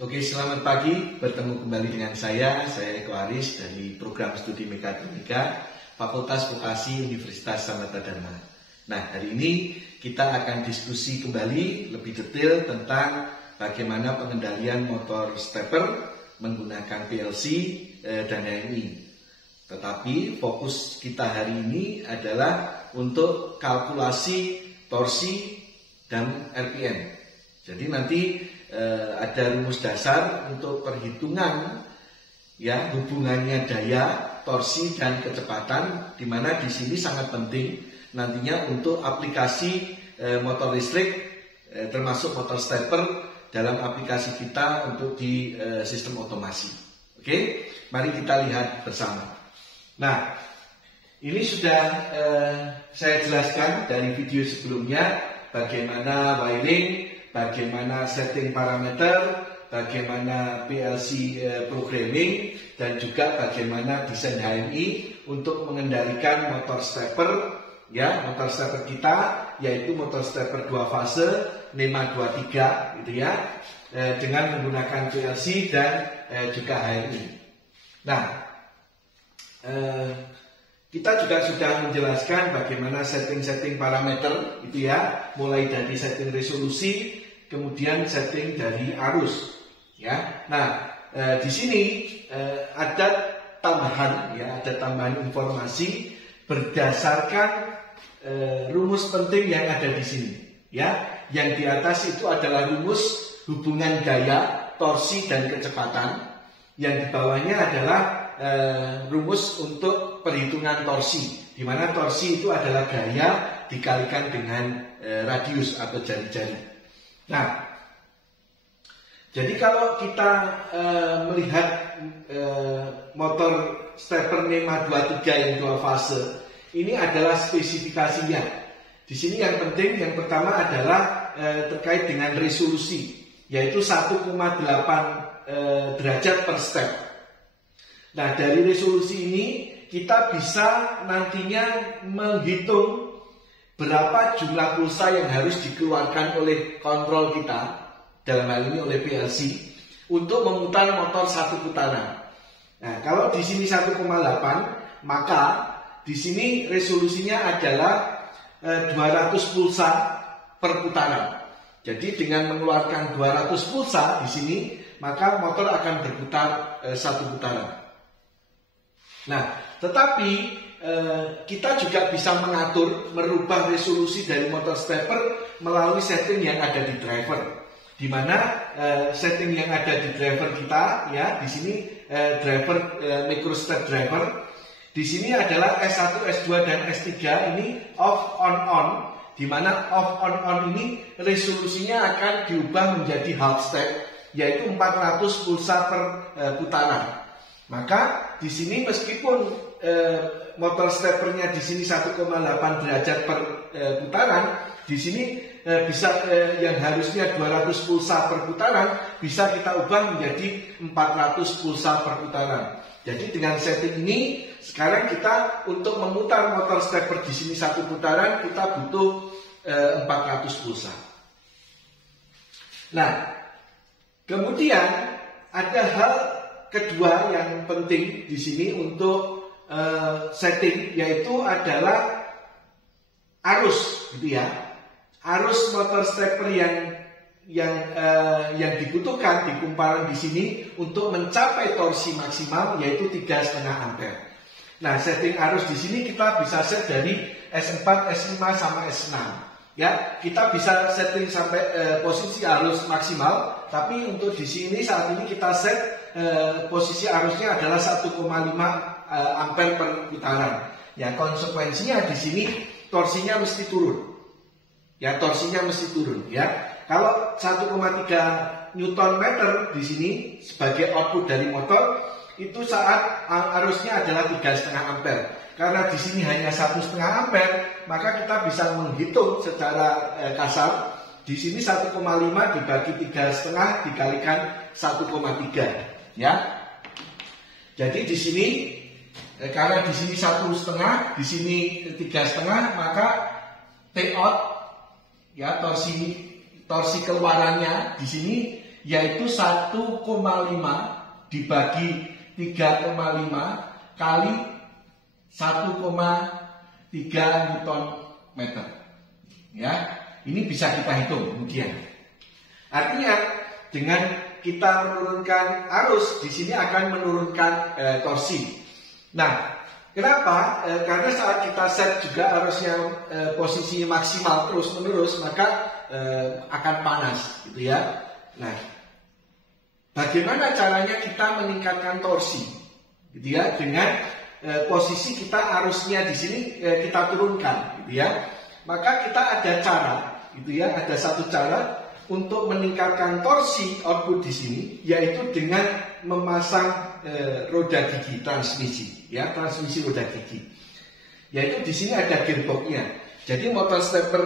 Oke, selamat pagi. Bertemu kembali dengan saya Eko Aris dari Program Studi Mekatronika Fakultas Vokasi Universitas Samata Dharma. Nah, hari ini kita akan diskusi kembali lebih detail tentang bagaimana pengendalian motor stepper menggunakan PLC dan HMI. Tetapi fokus kita hari ini adalah untuk kalkulasi torsi dan RPM. Jadi nanti ada rumus dasar untuk perhitungan ya hubungannya daya, torsi dan kecepatan, di mana di sini sangat penting nantinya untuk aplikasi motor listrik termasuk motor stepper dalam aplikasi kita untuk di sistem otomasi. Oke, mari kita lihat bersama. Nah, ini sudah saya jelaskan dari video sebelumnya bagaimana wiring, bagaimana setting parameter, bagaimana PLC programming, dan juga bagaimana desain HMI untuk mengendalikan motor stepper, ya, motor stepper kita yaitu motor stepper 2 fase NEMA 23 gitu ya, dengan menggunakan PLC dan juga HMI. Nah, kita juga sudah menjelaskan bagaimana setting parameter itu ya, mulai dari setting resolusi, kemudian setting dari arus ya. Nah, di sini ada tambahan informasi berdasarkan rumus penting yang ada di sini ya. Yang di atas itu adalah rumus hubungan daya, torsi dan kecepatan. Yang di bawahnya adalah rumus untuk perhitungan torsi, di mana torsi itu adalah gaya dikalikan dengan radius atau jari-jari. Nah, jadi kalau kita melihat motor stepper NEMA 23 yang 2 fase, ini adalah spesifikasinya. Di sini yang penting, yang pertama adalah terkait dengan resolusi, yaitu 1,8 derajat per step. Nah, dari resolusi ini kita bisa nantinya menghitung berapa jumlah pulsa yang harus dikeluarkan oleh kontrol kita, dalam hal ini oleh PLC, untuk memutar motor satu putaran. Nah, kalau di sini 1,8, maka di sini resolusinya adalah 200 pulsa per putaran. Jadi dengan mengeluarkan 200 pulsa di sini, maka motor akan berputar satu putaran. Nah, tetapi kita juga bisa merubah resolusi dari motor stepper melalui setting yang ada di driver. Di mana setting yang ada di driver kita ya, di sini driver microstep driver. Di sini adalah S1, S2 dan S3 ini off on, di mana off on ini resolusinya akan diubah menjadi half step, yaitu 400 pulsa per putaran. Maka di sini meskipun motor steppernya di sini 1,8 derajat per putaran, di sini bisa yang harusnya 200 pulsa per putaran bisa kita ubah menjadi 400 pulsa per putaran. Jadi dengan setting ini sekarang kita untuk memutar motor stepper di sini satu putaran kita butuh 400 pulsa. Nah, kemudian ada hal kedua yang penting di sini untuk setting, yaitu adalah arus, gitu ya. Arus motor stepper yang dibutuhkan di kumparan di sini untuk mencapai torsi maksimal yaitu 3,5 ampere. Nah, setting arus di sini kita bisa set dari S4, S5 sama S6. Ya, kita bisa setting sampai posisi arus maksimal, tapi untuk di sini saat ini kita set posisi arusnya adalah 1,5 ampere per putaran. Ya, konsekuensinya di sini torsinya mesti turun. Ya, torsinya mesti turun. Ya, kalau 1,3 Newton meter di sini sebagai output dari motor itu saat arusnya adalah 3,5 ampere. Karena di sini hanya 1,5 ampere, maka kita bisa menghitung secara kasar. Di sini 1,5 dibagi 3,5 dikalikan 1,3. Ya. Jadi di sini karena di sini 1,5, di sini 3,5, maka T out ya torsi keluarannya di sini yaitu 1,5 dibagi 3,5 kali 1,3 Newton meter. Ya, ini bisa kita hitung kemudian. Artinya dengan kita menurunkan arus, di sini akan menurunkan torsi. Nah, kenapa? Karena saat kita set juga arusnya posisi maksimal terus menerus, maka akan panas, gitu ya. Nah, bagaimana caranya kita meningkatkan torsi, gitu ya? Dengan posisi kita arusnya di sini kita turunkan, gitu ya. Maka kita ada cara, gitu ya. Ada satu cara untuk meningkatkan torsi output di sini, yaitu dengan memasang roda gigi transmisi, ya, transmisi roda gigi. Yaitu di sini ada gearboxnya. Jadi motor stepper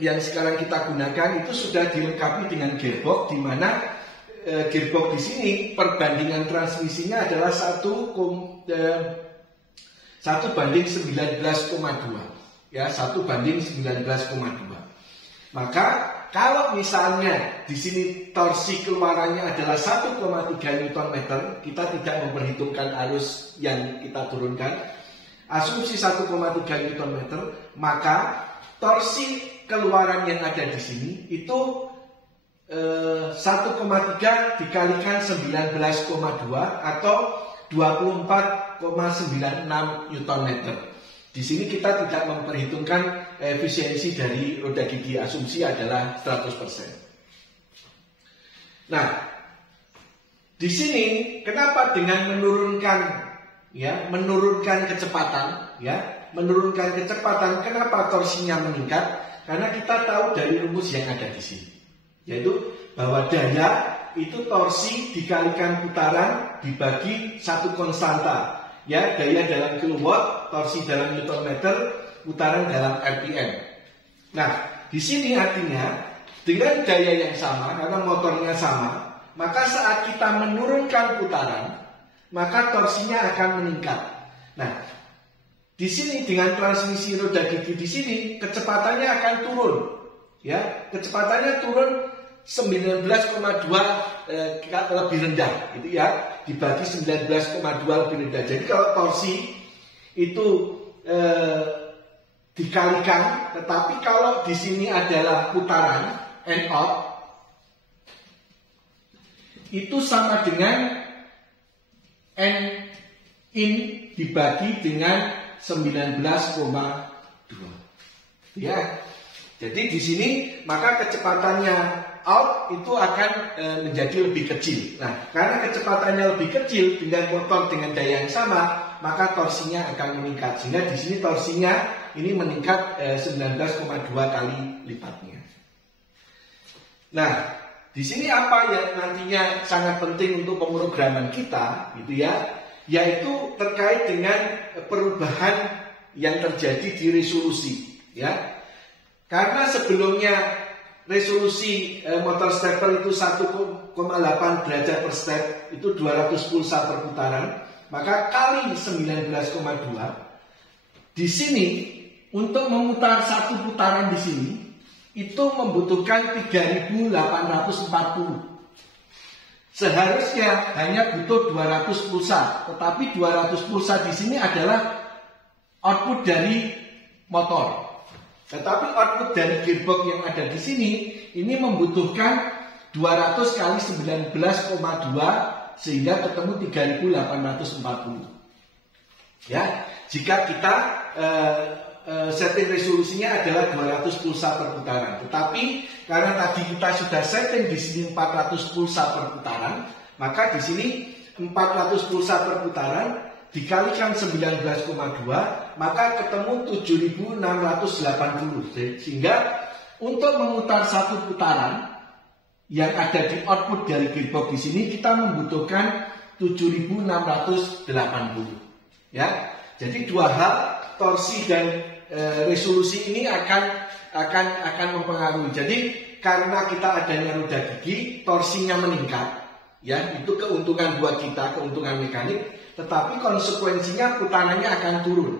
yang sekarang kita gunakan itu sudah dilengkapi dengan gearbox, di mana gearbox di sini perbandingan transmisinya adalah 1:19,2, ya, 1:19,2. Maka kalau misalnya di sini torsi keluarannya adalah 1,3 Newton meter, kita tidak memperhitungkan arus yang kita turunkan, asumsi 1,3 Newton meter, maka torsi keluaran yang ada di sini itu 1,3 dikalikan 19,2 atau 24,96 Newton meter. Di sini kita tidak memperhitungkan efisiensi dari roda gigi, asumsi adalah 100%. Nah, di sini kenapa dengan menurunkan kecepatan, kenapa torsinya meningkat? Karena kita tahu dari rumus yang ada di sini, yaitu bahwa daya itu torsi dikalikan putaran dibagi satu konstanta. Ya, daya dalam kilowatt, torsi dalam newton meter, putaran dalam RPM. Nah, di sini artinya dengan daya yang sama, karena motornya sama, maka saat kita menurunkan putaran, maka torsinya akan meningkat. Nah, di sini dengan transmisi roda gigi di sini kecepatannya akan turun, ya, kecepatannya turun 19,2 lebih rendah, gitu ya, dibagi 19,2 lebih rendah. Jadi kalau torsi itu dikalikan, tetapi kalau di sini adalah putaran N out, itu sama dengan N in dibagi dengan 19,2. Ya. Jadi di sini maka kecepatannya out itu akan menjadi lebih kecil. Nah, karena kecepatannya lebih kecil dengan motor dengan daya yang sama, maka torsinya akan meningkat. Sehingga di sini torsinya ini meningkat 19,2 kali lipatnya. Nah, di sini apa yang nantinya sangat penting untuk pemrograman kita, gitu ya, yaitu terkait dengan perubahan yang terjadi di resolusi, ya. Karena sebelumnya resolusi motor stepper itu 1,8 derajat per step, itu 200 pulsa per putaran, maka kali 19,2. Di sini untuk memutar satu putaran di sini itu membutuhkan 3.840. Seharusnya hanya butuh 200 pulsa, tetapi 200 pulsa di sini adalah output dari motor. Tetapi output dari gearbox yang ada di sini ini membutuhkan 200 kali 19,2 sehingga ketemu 3.840. Ya, jika kita setting resolusinya adalah 200 pulsa per putaran. Tetapi karena tadi kita sudah setting di sini 400 pulsa per putaran, maka di sini 400 pulsa per putaran dikalikan 19,2 maka ketemu 7.680. Sehingga untuk memutar satu putaran yang ada di output dari gearbox di sini kita membutuhkan 7.680. Ya. Jadi dua hal, torsi dan resolusi ini akan mempengaruhi. Jadi karena kita adanya roda gigi, torsinya meningkat. Ya, itu keuntungan buat kita, keuntungan mekanik. Tetapi konsekuensinya putarannya akan turun.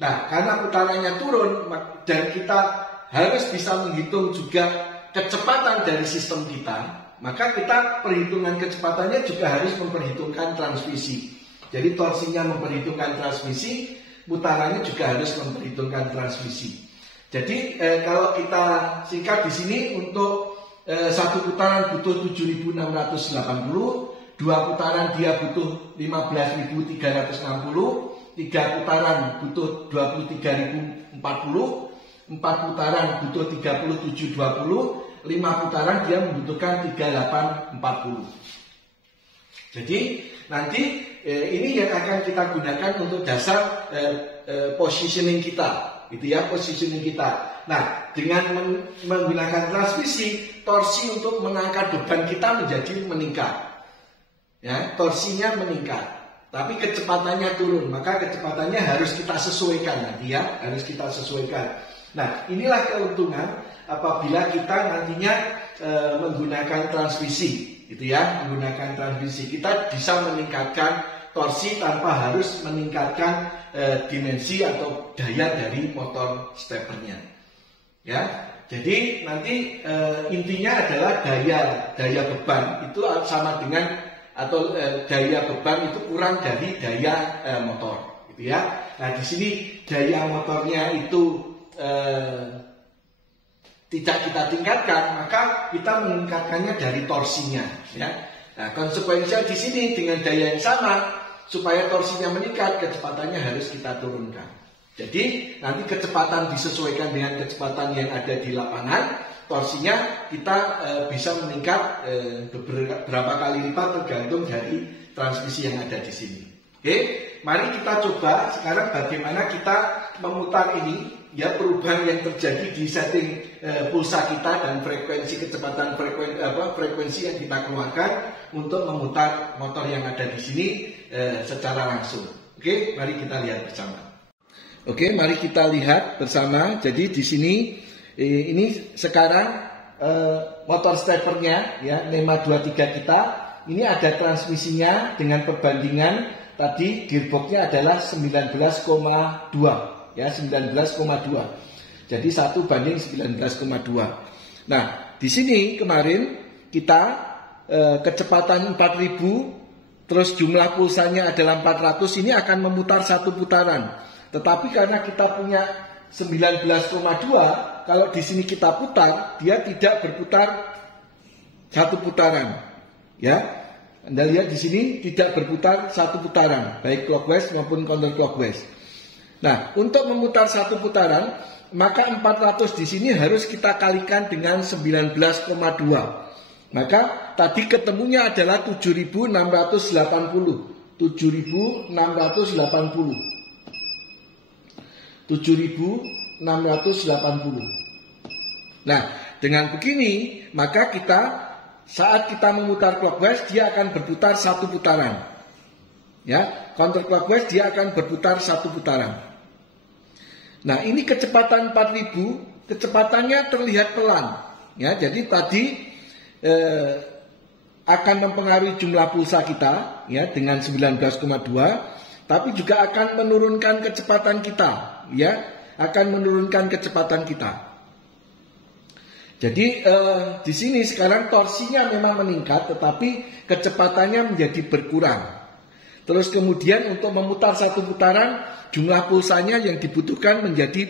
Nah, karena putarannya turun dan kita harus bisa menghitung juga kecepatan dari sistem kita, maka kita perhitungan kecepatannya juga harus memperhitungkan transmisi. Jadi torsinya memperhitungkan transmisi, putarannya juga harus memperhitungkan transmisi. Jadi kalau kita singkat di sini, untuk satu putaran butuh 7.680, dua putaran dia butuh 15.360, tiga putaran butuh 23.040, empat putaran butuh 37.20, lima putaran dia membutuhkan 38.40. Jadi nanti ini yang akan kita gunakan untuk dasar positioning kita, gitu ya, positioning kita. Nah, dengan menggunakan transmisi, torsi untuk mengangkat beban kita menjadi meningkat. Ya, torsinya meningkat, tapi kecepatannya turun, maka kecepatannya harus kita sesuaikan nanti ya, harus kita sesuaikan. Nah, inilah keuntungan apabila kita nantinya menggunakan transmisi, gitu ya, menggunakan transmisi kita bisa meningkatkan torsi tanpa harus meningkatkan dimensi atau daya dari motor steppernya. Ya, jadi nanti intinya adalah daya beban itu sama dengan atau daya beban itu kurang dari daya motor, gitu ya. Nah, di sini daya motornya itu tidak kita tingkatkan, maka kita meningkatkannya dari torsinya, ya. Nah, konsekuensinya di sini dengan daya yang sama, supaya torsinya meningkat, kecepatannya harus kita turunkan. Jadi nanti kecepatan disesuaikan dengan kecepatan yang ada di lapangan, torsinya kita bisa meningkat beberapa kali lipat tergantung dari transmisi yang ada di sini. Oke, mari kita coba sekarang bagaimana kita memutar ini, ya, perubahan yang terjadi di setting pulsa kita dan frekuensi kecepatan frekuensi yang kita keluarkan untuk memutar motor yang ada di sini secara langsung. Oke, mari kita lihat bersama. Oke, mari kita lihat bersama. Jadi di sini ini sekarang motor steppernya, ya, NEMA 23 kita. Ini ada transmisinya dengan perbandingan tadi gearboxnya adalah 19,2, ya, 19,2. Jadi 1 banding 19,2. Nah, di sini kemarin kita kecepatan 4000, terus jumlah pulsanya adalah 400, ini akan memutar satu putaran. Tetapi karena kita punya 19,2, kalau di sini kita putar, dia tidak berputar satu putaran. Ya, Anda lihat di sini tidak berputar satu putaran, baik clockwise maupun counterclockwise. Nah, untuk memutar satu putaran, maka 400 di sini harus kita kalikan dengan 19,2. Maka tadi ketemunya adalah 7.680. 7.680. 7.680. Nah, dengan begini, maka saat kita memutar clockwise, dia akan berputar satu putaran. Ya, counterclockwise dia akan berputar satu putaran. Nah, ini kecepatan 4000, kecepatannya terlihat pelan. Ya, jadi tadi akan mempengaruhi jumlah pulsa kita, ya, dengan 19,2. Tapi juga akan menurunkan kecepatan kita, ya, akan menurunkan kecepatan kita. Jadi di sini sekarang torsinya memang meningkat, tetapi kecepatannya menjadi berkurang. Terus kemudian untuk memutar satu putaran, jumlah pulsanya yang dibutuhkan menjadi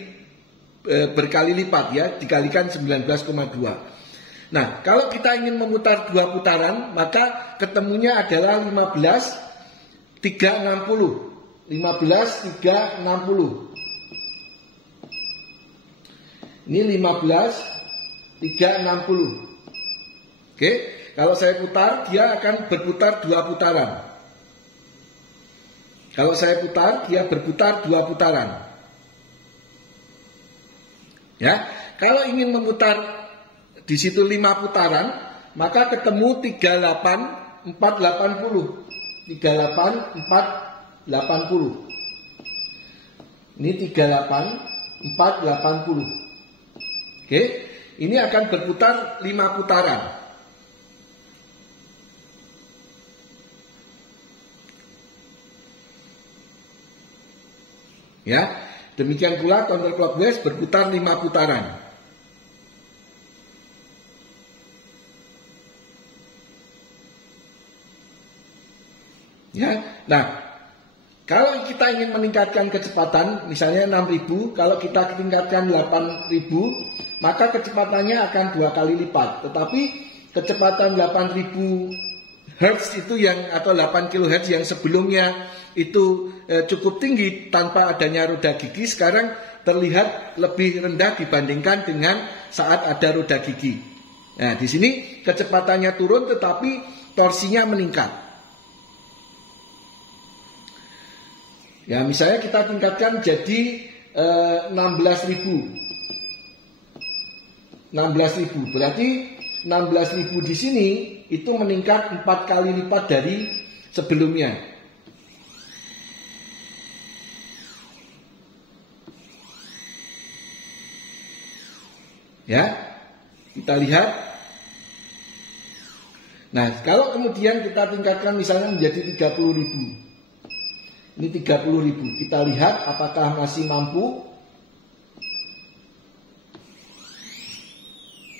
berkali lipat, ya, dikalikan 19,2. Nah, kalau kita ingin memutar dua putaran, maka ketemunya adalah 15.360. 15.360. Ini 15.360. Oke, kalau saya putar, dia akan berputar dua putaran. Kalau saya putar, dia berputar dua putaran. Ya, kalau ingin memutar di situ 5 putaran, maka ketemu 38.480. 38.480. Ini 38.480. Oke, ini akan berputar 5 putaran. Ya, demikian pula counterclockwise berputar 5 putaran. Ya. Nah, kalau kita ingin meningkatkan kecepatan, misalnya 6.000, kalau kita tingkatkan 8.000, maka kecepatannya akan 2 kali lipat. Tetapi kecepatan 8.000 Hz itu atau 8 kHz yang sebelumnya itu cukup tinggi tanpa adanya roda gigi, sekarang terlihat lebih rendah dibandingkan dengan saat ada roda gigi. Nah, di sini kecepatannya turun tetapi torsinya meningkat. Ya, misalnya kita tingkatkan jadi 16.000. 16.000 berarti 16.000 di sini itu meningkat 4 kali lipat dari sebelumnya. Ya, kita lihat. Nah, kalau kemudian kita tingkatkan misalnya menjadi 30.000. Ini 30.000. Kita lihat apakah masih mampu.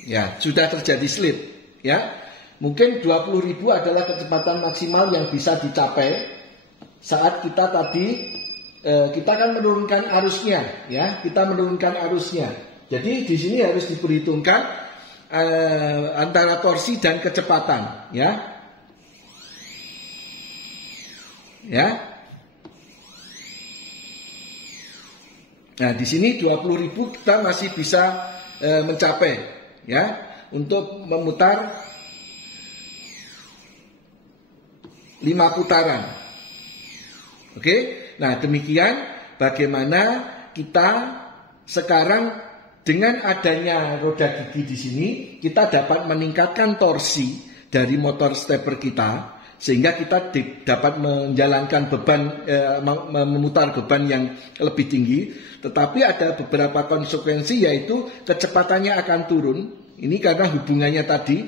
Ya, sudah terjadi slip. Ya, mungkin 20.000 adalah kecepatan maksimal yang bisa dicapai saat kita tadi kita kan menurunkan arusnya. Ya, kita menurunkan arusnya. Jadi di sini harus diperhitungkan antara torsi dan kecepatan. Ya, ya. Nah, di sini 20.000 kita masih bisa mencapai, ya, untuk memutar 5 putaran. Oke, nah demikian bagaimana kita sekarang dengan adanya roda gigi di sini kita dapat meningkatkan torsi dari motor stepper kita. Sehingga kita dapat menjalankan beban, memutar beban yang lebih tinggi. Tetapi ada beberapa konsekuensi, yaitu kecepatannya akan turun. Ini karena hubungannya tadi,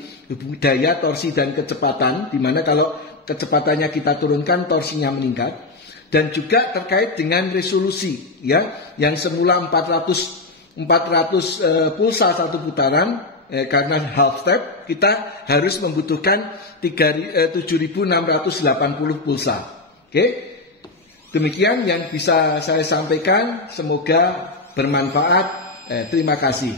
daya, torsi, dan kecepatan. Dimana kalau kecepatannya kita turunkan, torsinya meningkat. Dan juga terkait dengan resolusi, ya, yang semula 400 pulsa satu putaran. Karena half step kita harus membutuhkan 7.680 pulsa. Oke, demikian yang bisa saya sampaikan. Semoga bermanfaat. Terima kasih.